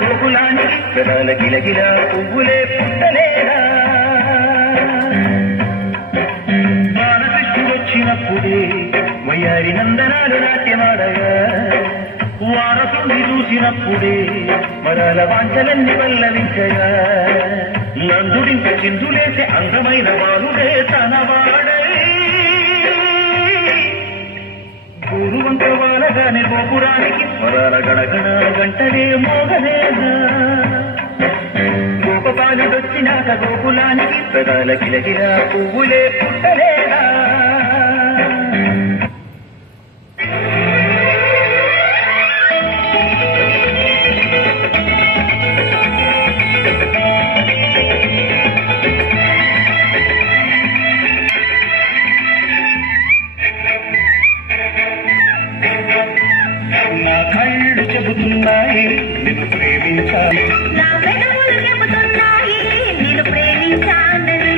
గోకులానికి పెదాల గిలగిల పువ్వులే పుట్టలేదా బాలకృష్ణుడొచ్చినప్పుడే వయ్యారి నందనాలు నాట్యమాడగా వారసుని చూసినప్పుడే మరాల వాంఛలన్నీ పల్లవించగా నందుడింక చిందులేసే అందమైన వారుడే తనవాడై గురువంత వాలగానే గోపురానికి స్వరాల గడగడ గంటలే మోగలేదా గోపపాలుడొచ్చినాక గోకులానికి పెదాల గిలగిల పువ్వులే పుట్టలేదా నా కళ్ళు చెబుతున్నాయి నిన్ను ప్రేమించాలి నా పెదవులు చెబుతున్నాయి నిన్ను ప్రేమించాలని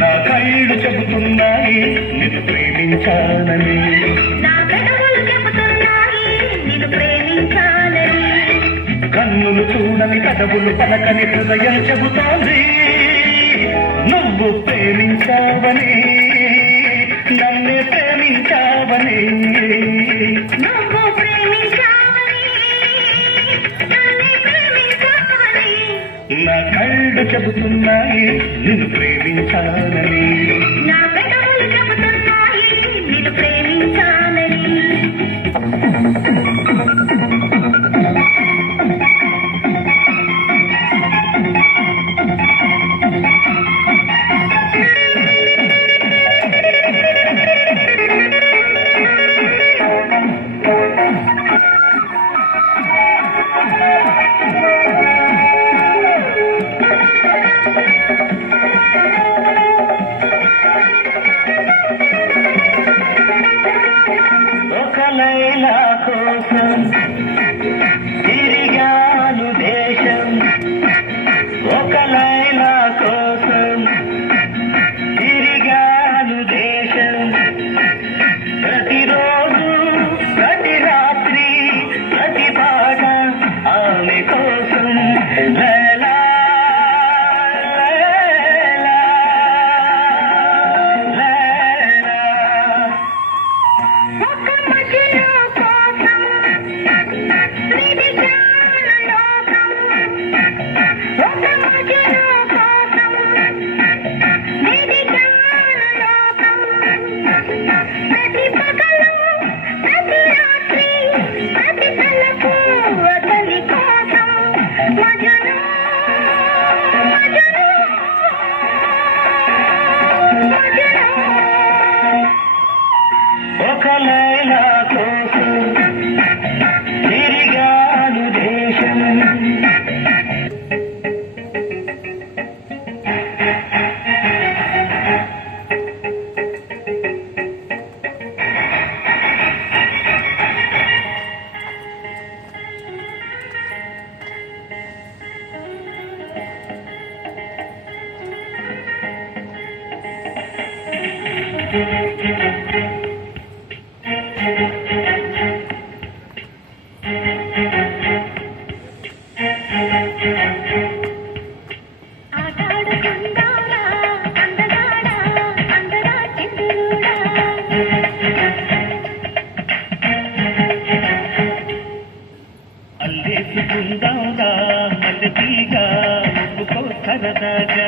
నా కళ్ళు చెబుతున్నాయి నిన్ను ప్రేమించాలని నా పెదవులు చెబుతున్నాయి నిన్ను ప్రేమించాలని కన్నులు చూడని కదవులు పలకని హృదయం చెబుతోంది నువ్వు ప్రేమించావని నన్నే ప్రేమించావని నువ్వు ప్రేమించావని నన్నే ప్రేమించావని నా కళ్ళు చెబుతున్నాయి నిన్ను ప్రేమించాలని నా పెదవులు చెబుతున్నాయి నిన్ను ప్రేమించాలని ఒక లైలా కోసం తిరిగాను దేశం ఒక లైలా కోసం తిరిగాను దేశం ప్రతిరోజు ప్రతి రాత్రి ప్రతి పాట ఆమె కోసం లైలా లైలా లైలా ఒక మజిలో కోసం విధిగాన లోకం ఒక మజిలో కోసం విధిగాన లోకం ప్రతి పగలు ప్రతి రాత్రి ప్రతి తలపు అతని కోసం మజను మజను మజను ఒక లైలా కోసం తిరిగాను దేశం ఆటాడుకుందారా అందగాడా అందరా చంద్రుడా అల్లేసుకుందాంగా మల్లెతీగా ఒప్పుకో సరదాగా